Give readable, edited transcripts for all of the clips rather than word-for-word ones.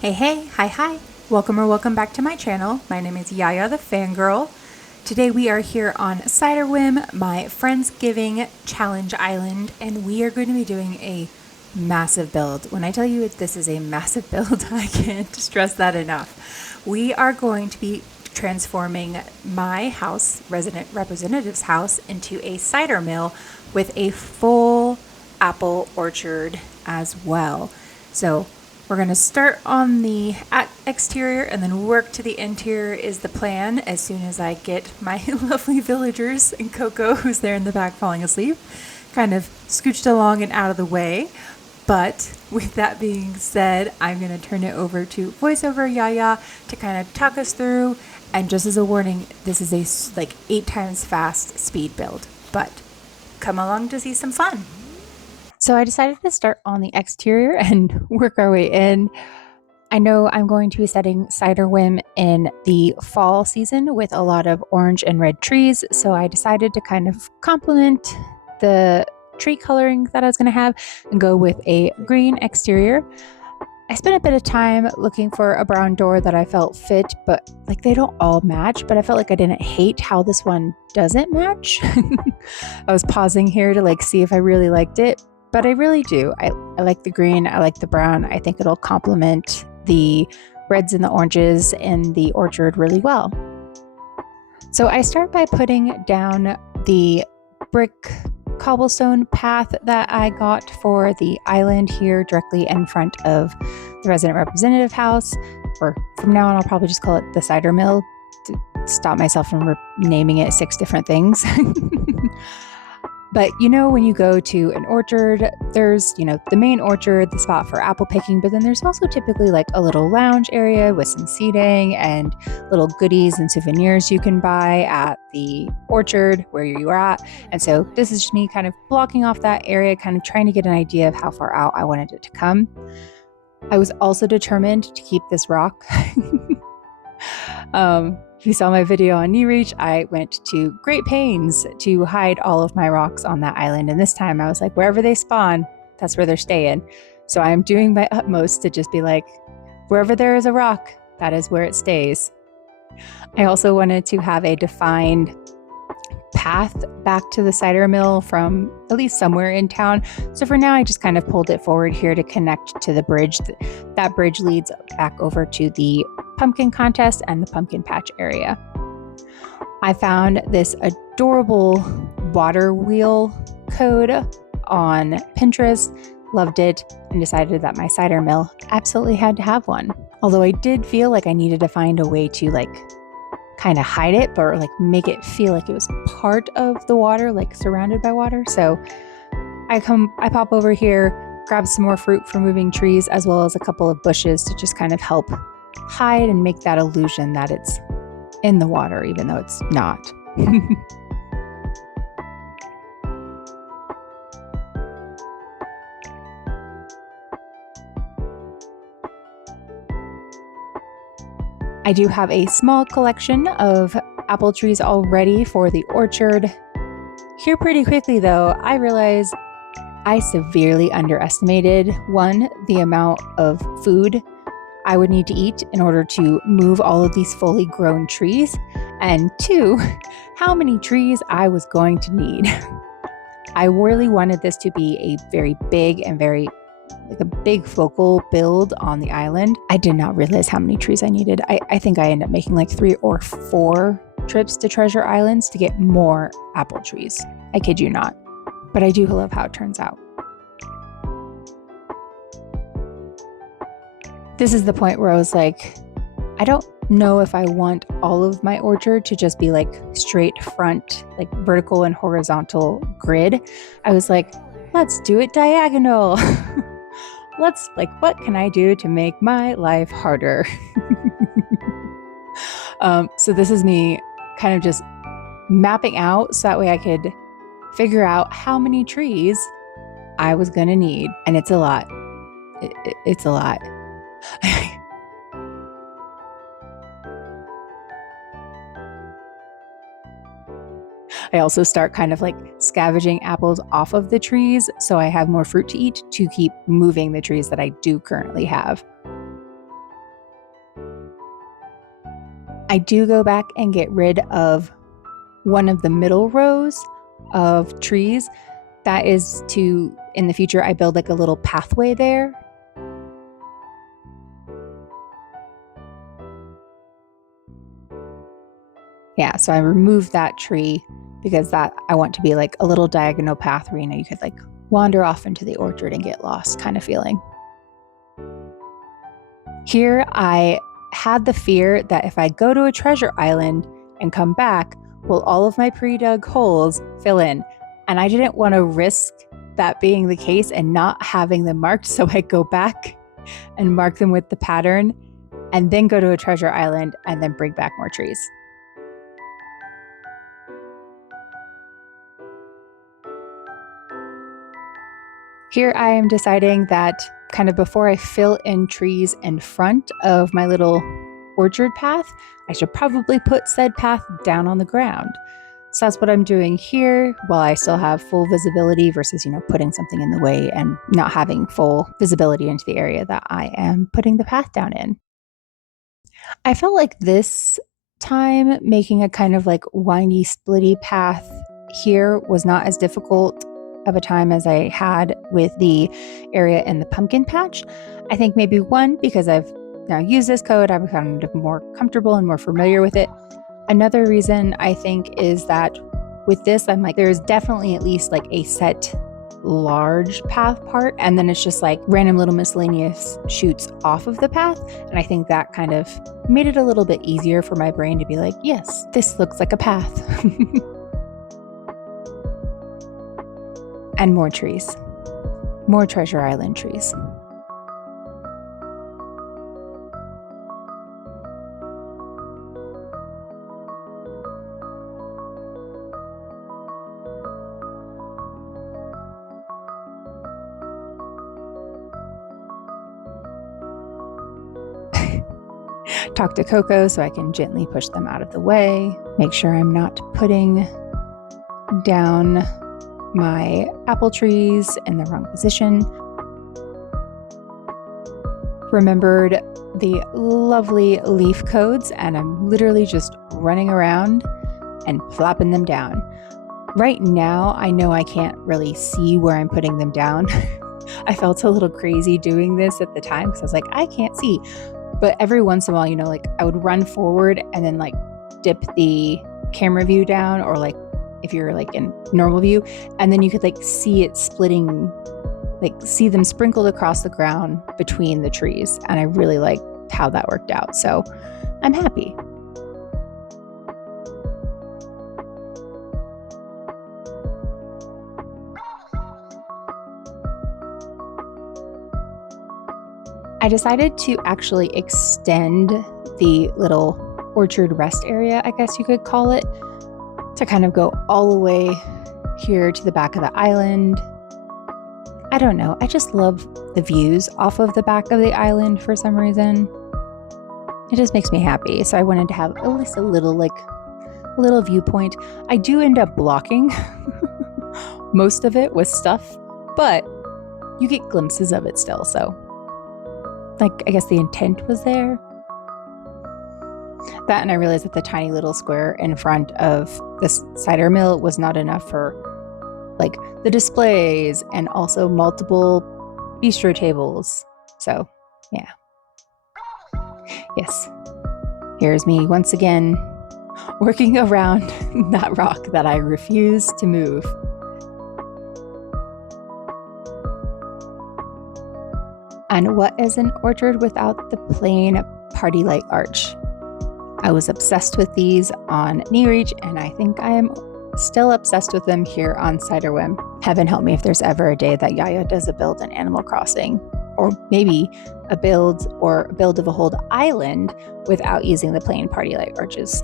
Hey, hi. Welcome back to my channel. My name is Yaya the Fangirl. Today we are here on Ciderwhim, my Friendsgiving challenge island, and we are going to be doing a massive build. When I tell you this is a massive build, I can't stress that enough. We are going to be transforming my house, resident representative's house, into a cider mill with a full apple orchard as well. So we're going to start on the exterior and then work to the interior is the plan as soon as I get my lovely villagers and Coco, who's there in the back falling asleep, kind of scooched along and out of the way. But with that being said, I'm going to turn it over to voiceover Yaya to kind of talk us through. And just as a warning, this is a like 8 times fast speed build, but come along to see some fun. So I decided to start on the exterior and work our way in. I know I'm going to be setting Ciderwhim in the fall season with a lot of orange and red trees, so I decided to kind of complement the tree coloring that I was going to have and go with a green exterior. I spent a bit of time looking for a brown door that I felt fit, but like they don't all match, but I felt like I didn't hate how this one doesn't match. I was pausing here to like see if I really liked it. But I really do. I like the green. I like the brown. I think it'll complement the reds and the oranges in the orchard really well. So I start by putting down the brick cobblestone path that I got for the island here directly in front of the resident representative house. Or from now on, I'll probably just call it the cider mill to stop myself from naming it 6 different things. But you know, when you go to an orchard, there's, the main orchard, the spot for apple picking, but then there's also typically like a little lounge area with some seating and little goodies and souvenirs you can buy at the orchard where you are at. And so this is just me kind of blocking off that area, kind of trying to get an idea of how far out I wanted it to come. I was also determined to keep this rock. If you saw my video on knee reach, I went to great pains to hide all of my rocks on that island. And this time I was like, wherever they spawn, that's where they're staying. So I'm doing my utmost to just be like, wherever there is a rock, that is where it stays. I also wanted to have a defined path back to the cider mill from at least somewhere in town. So for now, I just kind of pulled it forward here to connect to the bridge. That bridge leads back over to the pumpkin contest and the pumpkin patch area. I found this adorable water wheel code on Pinterest, loved it, and decided that my cider mill absolutely had to have one. Although I did feel like I needed to find a way to kind of hide it, but make it feel like it was part of the water, like surrounded by water. So I pop over here, grab some more fruit from moving trees, as well as a couple of bushes to just kind of help hide and make that illusion that it's in the water, even though it's not. I do have a small collection of apple trees already for the orchard. Here pretty quickly though, I realized I severely underestimated, 1, the amount of food I would need to eat in order to move all of these fully grown trees, and 2, how many trees I was going to need. I really wanted this to be a very big and very a big focal build on the island. I did not realize how many trees I needed. I think I ended up making 3 or 4 trips to Treasure Islands to get more apple trees. I kid you not. But I do love how it turns out. This is the point where I was like, I don't know if I want all of my orchard to just be straight front, vertical and horizontal grid. I was like, let's do it diagonal. Let's what can I do to make my life harder? So this is me kind of just mapping out so that way I could figure out how many trees I was going to need. And it's a lot. It's a lot. I also start kind of like scavenging apples off of the trees so I have more fruit to eat to keep moving the trees that I do currently have. I do go back and get rid of one of the middle rows of trees. That is to, in the future, I build like a little pathway there. Yeah, so I removed that tree because that I want to be like a little diagonal path where, you know, you could like wander off into the orchard and get lost kind of feeling. Here I had the fear that if I go to a treasure island and come back, will all of my pre-dug holes fill in? And I didn't want to risk that being the case and not having them marked, so I go back and mark them with the pattern and then go to a treasure island and then bring back more trees. Here I am deciding that kind of before I fill in trees in front of my little orchard path, I should probably put said path down on the ground. So that's what I'm doing here while I still have full visibility versus, you know, putting something in the way and not having full visibility into the area that I am putting the path down in. I felt like this time making a kind of like windy, splitty path here was not as difficult of a time as I had with the area in the pumpkin patch. I think maybe one, because I've now used this code, I've become more comfortable and more familiar with it. Another reason I think is that with this, I'm like, there's definitely at least like a set large path part, and then it's just like random little miscellaneous shoots off of the path. And I think that kind of made it a little bit easier for my brain to be like, yes, this looks like a path. And more trees, more Treasure Island trees. Talk to Coco so I can gently push them out of the way. Make sure I'm not putting down my apple trees in the wrong position. Remembered the lovely leaf codes, and I'm literally just running around and plopping them down. Right now, I know I can't really see where I'm putting them down. I felt a little crazy doing this at the time because I was like, I can't see. But every once in a while, you know, like I would run forward and then like dip the camera view down, or like if you're like in normal view, and then you could like see it splitting, like see them sprinkled across the ground between the trees. And I really liked how that worked out. So I'm happy. I decided to actually extend the little orchard rest area, I guess you could call it, to kind of go all the way here to the back of the island. I don't know, I just love the views off of the back of the island for some reason. It just makes me happy. So I wanted to have at least a little viewpoint. I do end up blocking most of it with stuff, but you get glimpses of it still. So like, I guess the intent was there. That, and I realized that the tiny little square in front of this cider mill was not enough for like the displays and also multiple bistro tables. So yeah. Yes. Here's me once again working around that rock that I refuse to move. And what is an orchard without the plain party light arch? I was obsessed with these on Knee Reach, and I think I am still obsessed with them here on Ciderwhim. Heaven help me if there's ever a day that Yaya does a build in Animal Crossing, or maybe a build of a whole island without using the plain party light arches.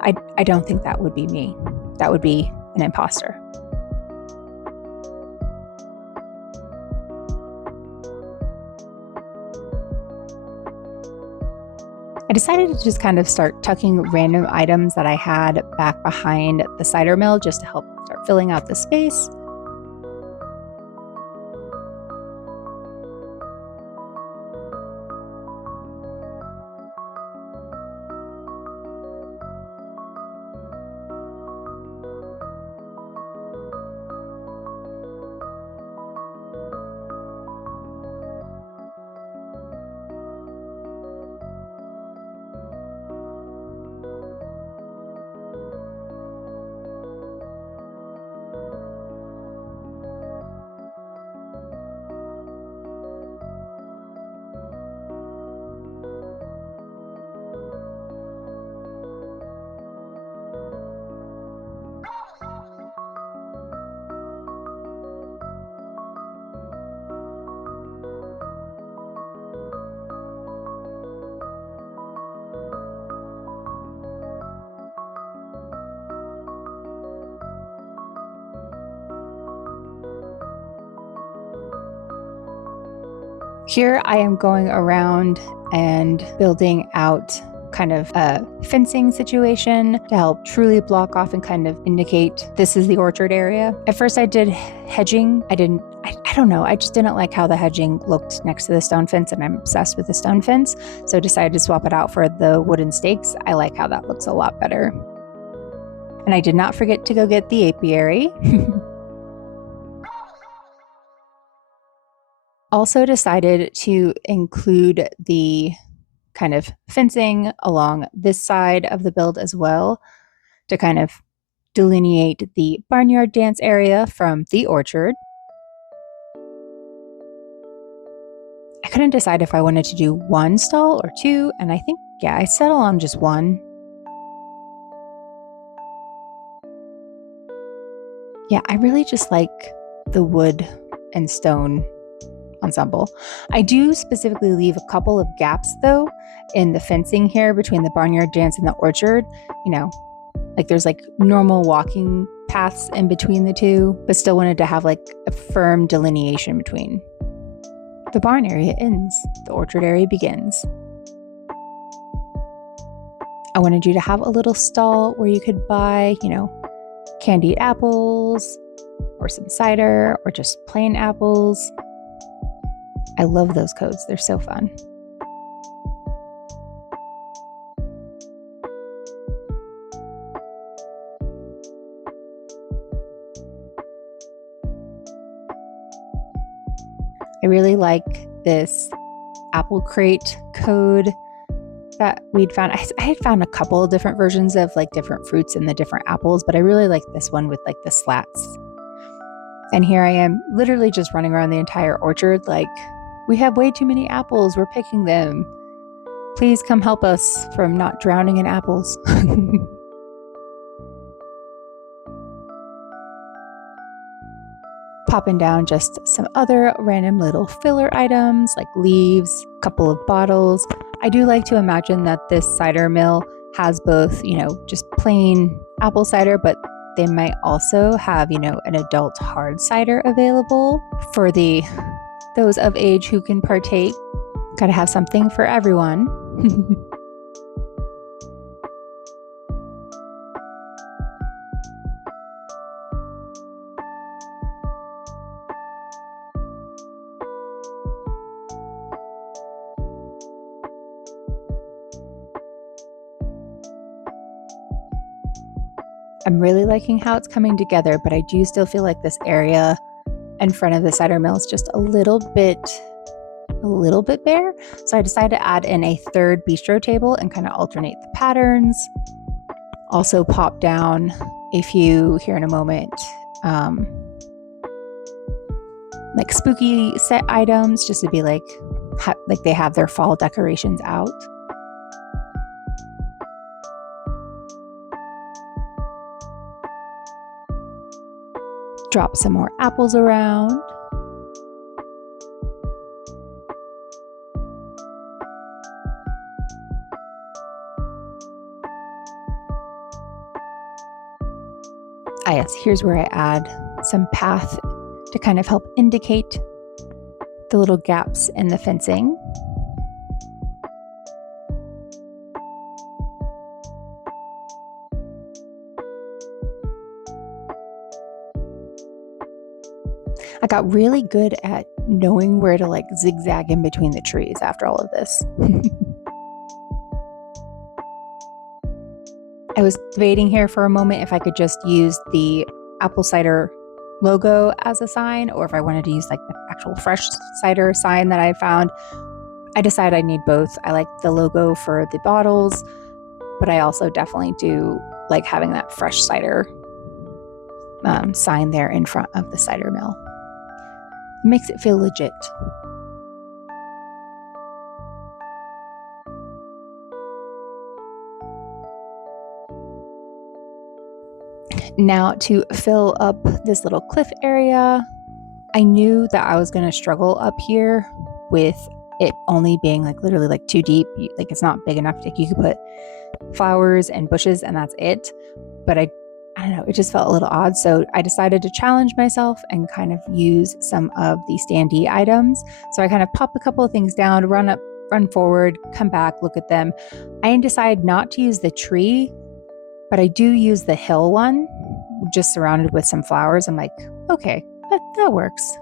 I don't think that would be me. That would be an imposter. I decided to just kind of start tucking random items that I had back behind the cider mill just to help start filling out the space. Here I am going around and building out kind of a fencing situation to help truly block off and kind of indicate this is the orchard area. At first I did hedging. I don't know. I just didn't like how the hedging looked next to the stone fence, and I'm obsessed with the stone fence. So I decided to swap it out for the wooden stakes. I like how that looks a lot better. And I did not forget to go get the apiary. Also decided to include the kind of fencing along this side of the build as well to kind of delineate the barnyard dance area from the orchard. I couldn't decide if I wanted to do one stall or two, and I think, yeah, I settled on just one. Yeah, I really just like the wood and stone ensemble. I do specifically leave a couple of gaps though in the fencing here between the barnyard dance and the orchard. You know, like there's like normal walking paths in between the two, but still wanted to have like a firm delineation between. The barn area ends, the orchard area begins. I wanted you to have a little stall where you could buy, you know, candied apples or some cider or just plain apples. I love those codes. They're so fun. I really like this apple crate code that we'd found. I had found a couple of different versions of like different fruits and the different apples, but I really like this one with like the slats. And here I am literally just running around the entire orchard like, we have way too many apples, we're picking them. Please come help us from not drowning in apples. Popping down just some other random little filler items like leaves, a couple of bottles. I do like to imagine that this cider mill has both, you know, just plain apple cider, but they might also have, you know, an adult hard cider available for those of age who can partake. Gotta have something for everyone. I'm really liking how it's coming together, but I do still feel like this area in front of the cider mill is just a little bit bare. So I decided to add in a third bistro table and kind of alternate the patterns. Also pop down a few here in a moment, like spooky set items just to be like they have their fall decorations out. Drop some more apples around. Ah yes, here's where I add some path to kind of help indicate the little gaps in the fencing. I got really good at knowing where to like zigzag in between the trees after all of this. I was debating here for a moment if I could just use the apple cider logo as a sign or if I wanted to use like the actual fresh cider sign that I found. I decided I need both. I like the logo for the bottles, but I also definitely do like having that fresh cider sign there in front of the cider mill. It makes it feel legit. Now to fill up this little cliff area, I knew that I was going to struggle up here with it only being like literally like too deep. Like it's not big enough. Like you could put flowers and bushes and that's it. But I don't know, it just felt a little odd. So I decided to challenge myself and kind of use some of the standee items. So I kind of pop a couple of things down, run forward, come back, look at them. I decided not to use the tree, but I do use the hill one, just surrounded with some flowers. I'm like, okay, that works.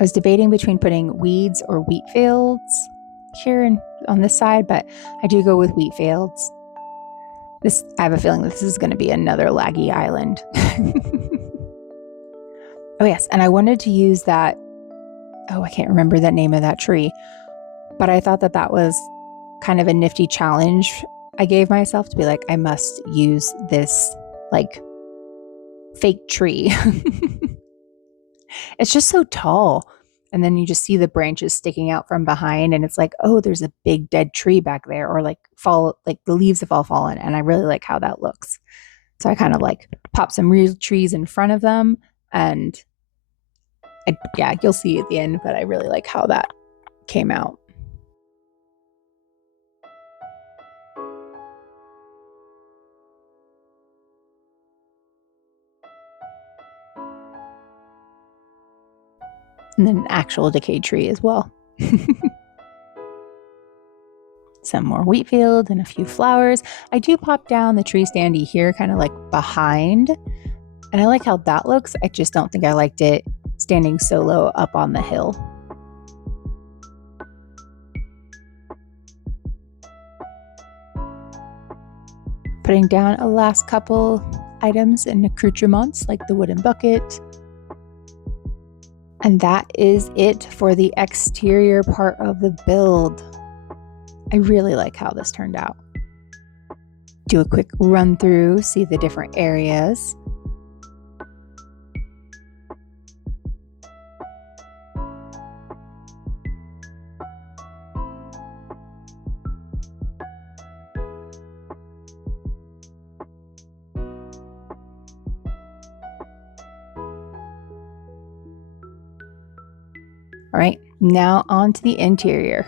I was debating between putting weeds or wheat fields here on this side, but I do go with wheat fields. I have a feeling this is going to be another laggy island. Oh yes, and I wanted to use that, I can't remember the name of that tree, but I thought that was kind of a nifty challenge I gave myself to be like, I must use this like fake tree. It's just so tall. And then you just see the branches sticking out from behind and it's like, oh, there's a big dead tree back there, or like the leaves have all fallen. And I really like how that looks. So I kind of like pop some real trees in front of them and you'll see at the end, but I really like how that came out. And then an actual decayed tree as well. Some more wheat field and a few flowers. I do pop down the tree standee here, kind of like behind. And I like how that looks. I just don't think I liked it standing solo up on the hill. Putting down a last couple items and accoutrements like the wooden bucket. And that is it for the exterior part of the build. I really like how this turned out. Do a quick run through, see the different areas. All right, now on to the interior.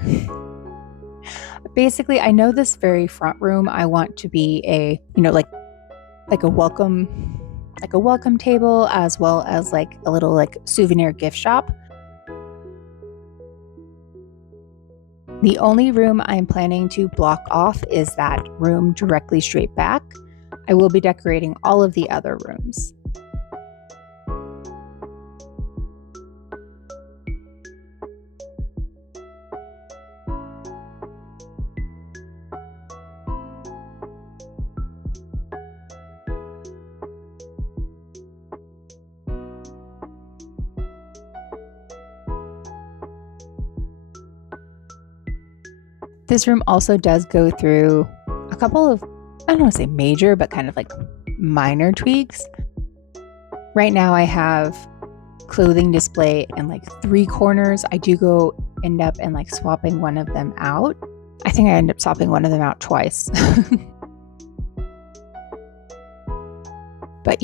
Basically, I know this very front room, I want to be a, like a welcome table, as well as like a little like souvenir gift shop. The only room I'm planning to block off is that room directly straight back. I will be decorating all of the other rooms. This room also does go through a couple of, I don't want to say major, but kind of like minor tweaks. Right now I have clothing display in like 3 corners. I do end up and like swapping one of them out. I think I end up swapping one of them out twice. But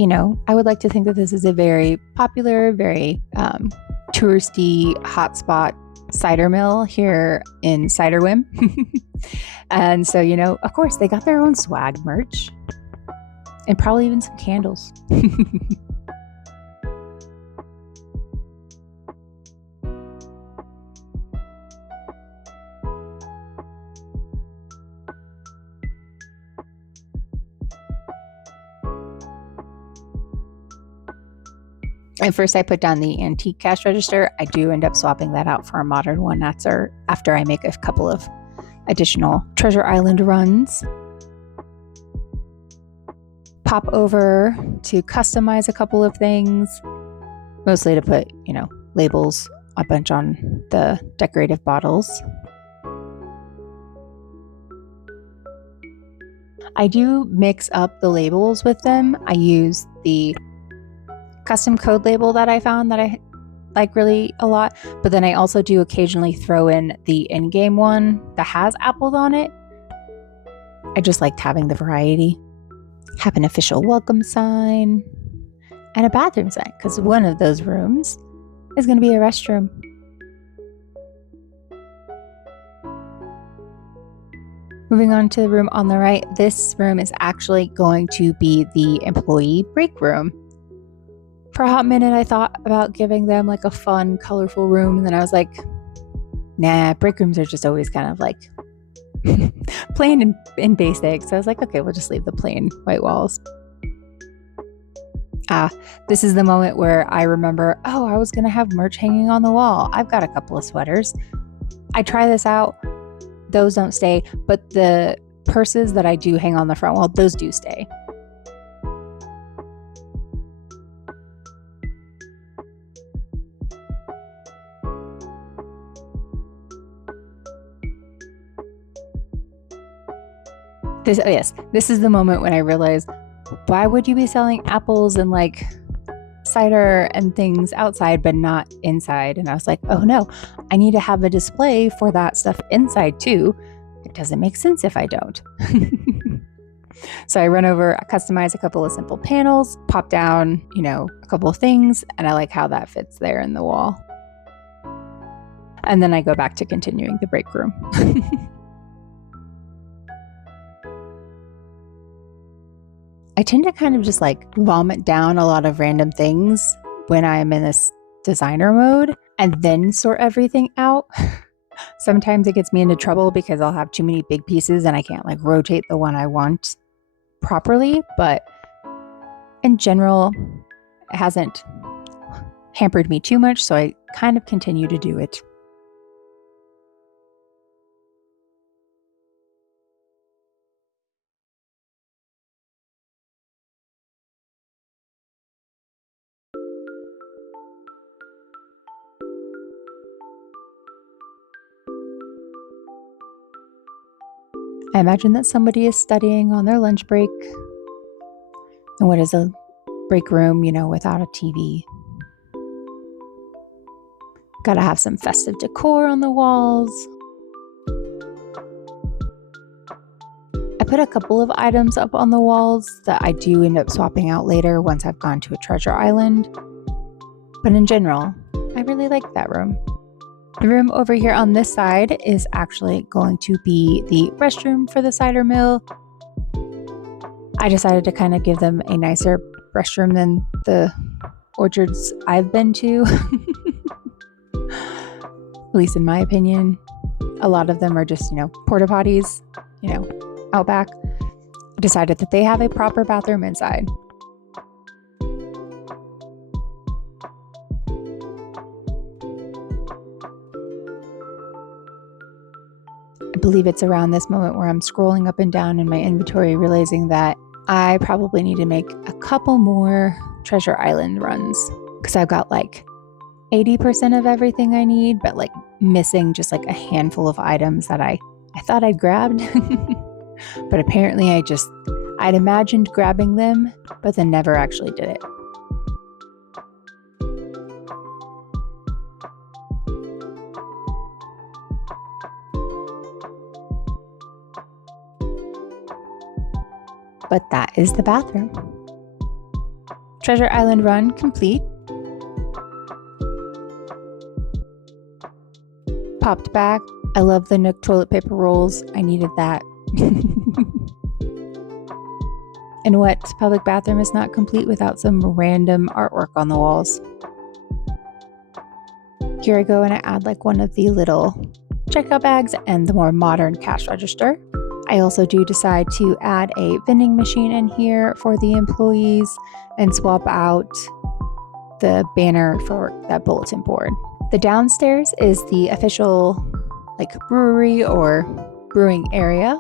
I would like to think that this is a very popular, very touristy hotspot cider mill here in Ciderwhim. And so, of course, they got their own swag merch and probably even some candles. At first I put down the antique cash register. I do end up swapping that out for a modern one. That's after I make a couple of additional Treasure Island runs. Pop over to customize a couple of things, mostly to put, labels a bunch on the decorative bottles. I do mix up the labels with them. I use the custom code label that I found that I like really a lot, but then I also do occasionally throw in the in-game one that has apples on it. I just liked having the variety. Have an official welcome sign and a bathroom sign, because one of those rooms is going to be a restroom. Moving on to the room on the right, this room is actually going to be the employee break room. For a hot minute, I thought about giving them like a fun, colorful room, and then I was like, nah, break rooms are just always kind of like plain and basic. So I was like, okay, we'll just leave the plain white walls. This is the moment where I remember, I was going to have merch hanging on the wall. I've got a couple of sweaters. I try this out. Those don't stay, but the purses that I do hang on the front wall, those do stay. This is the moment when I realized, why would you be selling apples and like cider and things outside but not inside? And I was like, oh no, I need to have a display for that stuff inside too. It doesn't make sense if I don't. So I run over, I customize a couple of simple panels, pop down, a couple of things, and I like how that fits there in the wall. And then I go back to continuing the break room. I tend to kind of just like vomit down a lot of random things when I'm in this designer mode and then sort everything out. Sometimes it gets me into trouble because I'll have too many big pieces and I can't like rotate the one I want properly. But in general, it hasn't hampered me too much, so I kind of continue to do it. I imagine that somebody is studying on their lunch break. And what is a break room, without a TV? Gotta have some festive decor on the walls. I put a couple of items up on the walls that I do end up swapping out later once I've gone to a treasure island. But in general, I really like that room. The room over here on this side is actually going to be the restroom for the Cider Mill. I decided to kind of give them a nicer restroom than the orchards I've been to. At least in my opinion. A lot of them are just, porta potties, out back. I decided that they have a proper bathroom inside. I believe it's around this moment where I'm scrolling up and down in my inventory, realizing that I probably need to make a couple more Treasure Island runs because I've got like 80% of everything I need, but like missing just like a handful of items that I thought I'd grabbed. But apparently I'd imagined grabbing them, but then never actually did it. But that is the bathroom. Treasure Island run complete. Popped back. I love the Nook toilet paper rolls. I needed that. And what public bathroom is not complete without some random artwork on the walls? Here I go and I add like one of the little checkout bags and the more modern cash register. I also do decide to add a vending machine in here for the employees and swap out the banner for that bulletin board. The downstairs is the official like brewery or brewing area.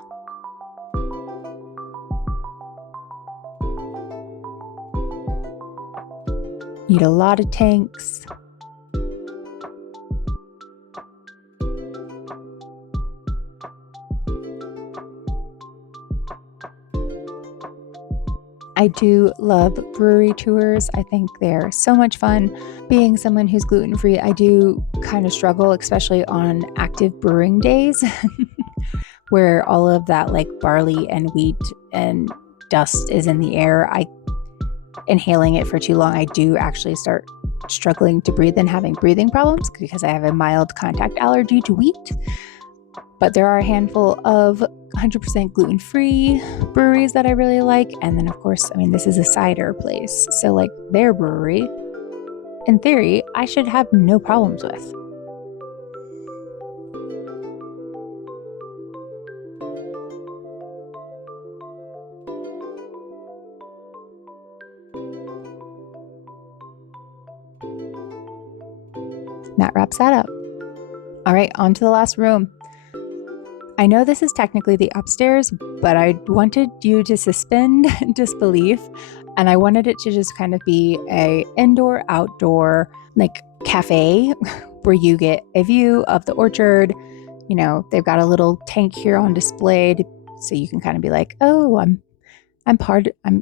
Need a lot of tanks. I do love brewery tours. I think they're so much fun. Being someone who's gluten-free, I do kind of struggle, especially on active brewing days where all of that like barley and wheat and dust is in the air. Inhaling it for too long, I do actually start struggling to breathe and having breathing problems because I have a mild contact allergy to wheat. But there are a handful of 100% gluten-free breweries that I really like. And then, of course, I mean, this is a cider place. So, like, their brewery, in theory, I should have no problems with. That wraps that up. All right, on to the last room. I know this is technically the upstairs, but I wanted you to suspend disbelief, and I wanted it to just kind of be a indoor-outdoor like cafe where you get a view of the orchard. You know, they've got a little tank here on display, so you can kind of be like, oh, I'm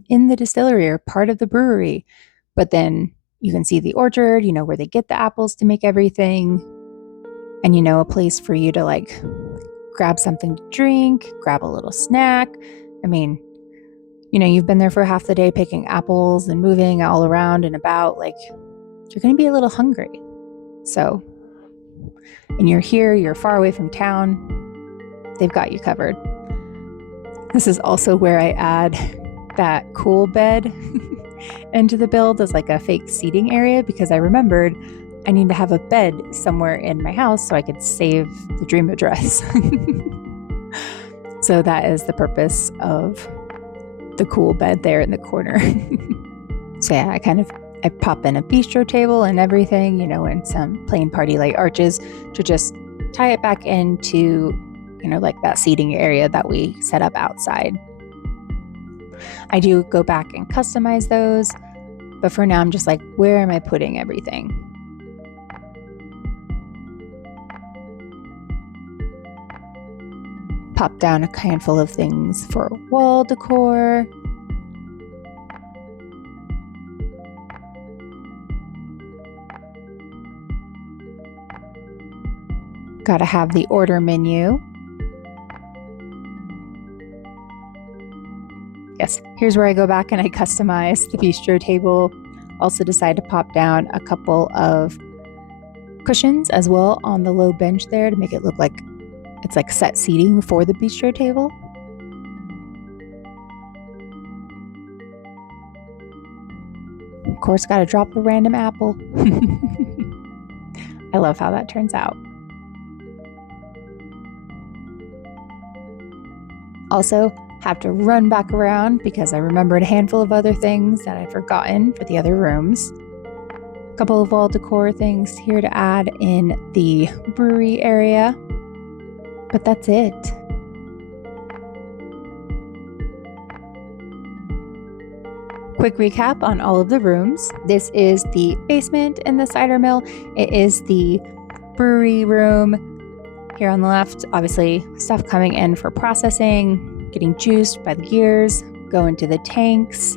in the distillery or part of the brewery. But then you can see the orchard, you know, where they get the apples to make everything, and you know, a place for you to like grab something to drink, grab a little snack. I mean, you know, you've been there for half the day picking apples and moving all around and about, like you're going to be a little hungry. So, and you're here, you're far away from town, they've got you covered. This is also where I add that cool bed into the build as like a fake seating area because I remembered I need to have a bed somewhere in my house so I could save the dream address. So that is the purpose of the cool bed there in the corner. So yeah, I pop in a bistro table and everything, you know, and some plain party light arches to just tie it back into, you know, like that seating area that we set up outside. I do go back and customize those, but for now I'm just like, where am I putting everything? Pop down a handful of things for wall decor. Gotta have the order menu. Yes, here's where I go back and I customize the bistro table. Also decide to pop down a couple of cushions as well on the low bench there to make it look like it's like set seating for the bistro table. Of course, gotta drop a random apple. I love how that turns out. Also, have to run back around because I remembered a handful of other things that I'd forgotten for the other rooms. A couple of wall decor things here to add in the brewery area. But that's it. Quick recap on all of the rooms. This is the basement in the cider mill. It is the brewery room. Here on the left, obviously stuff coming in for processing, getting juiced by the gears, go into the tanks.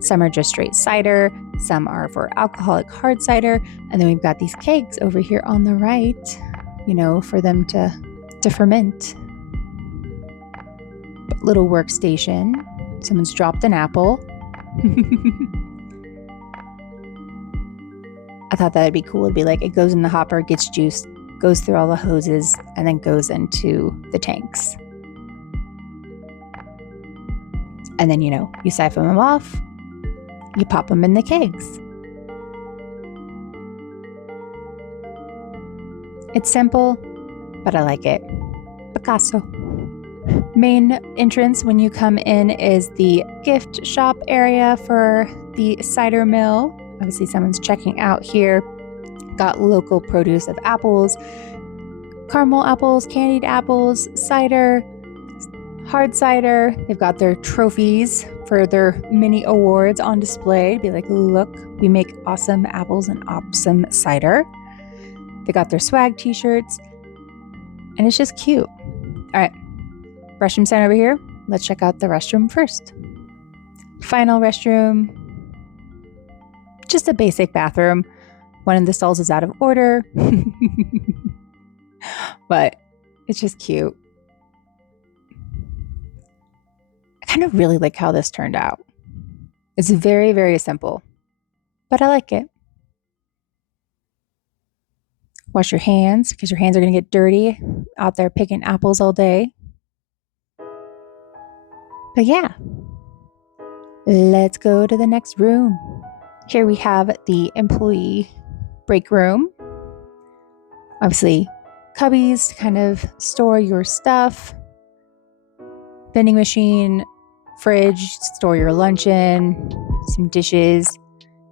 Some are just straight cider. Some are for alcoholic hard cider. And then we've got these kegs over here on the right, you know, for them to ferment. Little workstation. Someone's dropped an apple. I thought that'd be cool. It'd be like it goes in the hopper, gets juiced, goes through all the hoses, and then goes into the tanks. And then, you know, you siphon them off, you pop them in the kegs. It's simple, but I like it. Picasso. Main entrance when you come in is the gift shop area for the cider mill. Obviously, someone's checking out here. Got local produce of apples, caramel apples, candied apples, cider, hard cider. They've got their trophies for their mini awards on display. Be like, look, we make awesome apples and awesome cider. They got their swag t-shirts, and it's just cute. All right, restroom sign over here. Let's check out the restroom first. Final restroom, just a basic bathroom. One of the stalls is out of order, but it's just cute. I kind of really like how this turned out. It's very, very simple, but I like it. Wash your hands because your hands are going to get dirty out there picking apples all day. But yeah, let's go to the next room. Here we have the employee break room. Obviously, cubbies to kind of store your stuff. Vending machine, fridge, store your lunch in, some dishes,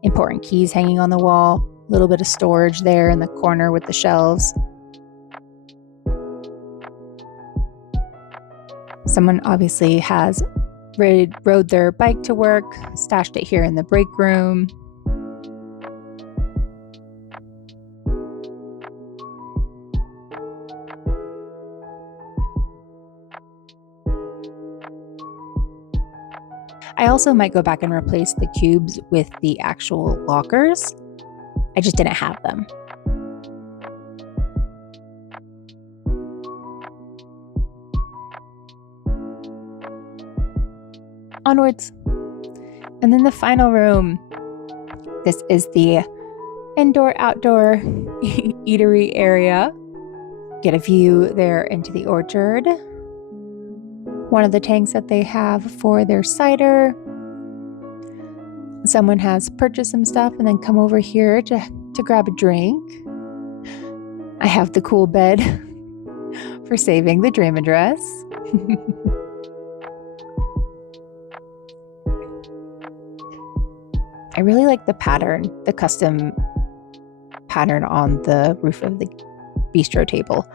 important keys hanging on the wall, a little bit of storage there in the corner with the shelves. Someone obviously has rode their bike to work, stashed it here in the break room. I also might go back and replace the cubes with the actual lockers. I just didn't have them. Onwards. And then the final room. This is the indoor-outdoor eatery area. Get a view there into the orchard. One of the tanks that they have for their cider. Someone has purchased some stuff and then come over here to grab a drink. I have the cool bed for saving the dream address. I really like the pattern, the custom pattern on the roof of the bistro table.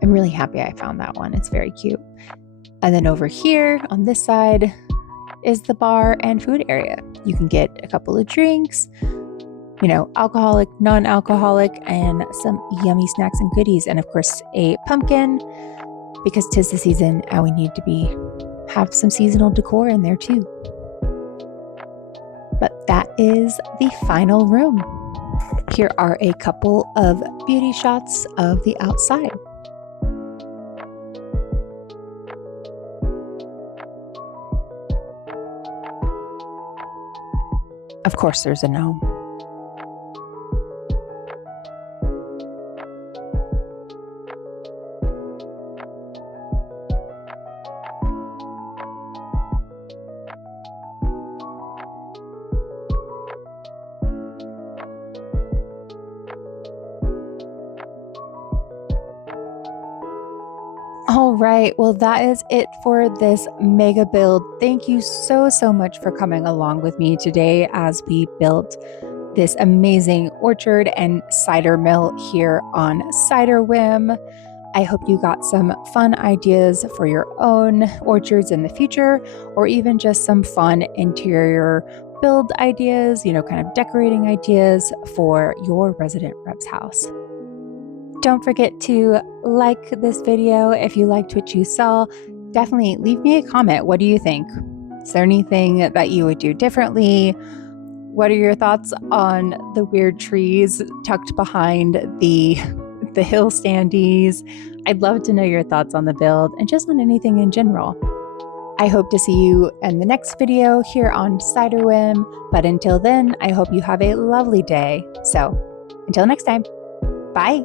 I'm really happy I found that one. It's very cute. And then over here on this side is the bar and food area. You can get a couple of drinks, alcoholic, non-alcoholic, and some yummy snacks and goodies. And of course, a pumpkin, because 'tis the season and we need to have some seasonal decor in there too. But that is the final room. Here are a couple of beauty shots of the outside. Of course, there's a gnome. All right, well, that is it for this mega build. Thank you so much for coming along with me today as we built this amazing orchard and cider mill here on Ciderwhim. I hope you got some fun ideas for your own orchards in the future, or even just some fun interior build ideas, kind of decorating ideas for your resident rep's house. Don't forget to like this video if you liked what you saw. Definitely leave me a comment. What do you think? Is there anything that you would do differently? What are your thoughts on the weird trees tucked behind the hill standees? I'd love to know your thoughts on the build and just on anything in general. I hope to see you in the next video here on Ciderwhim, but until then, I hope you have a lovely day. So until next time, bye.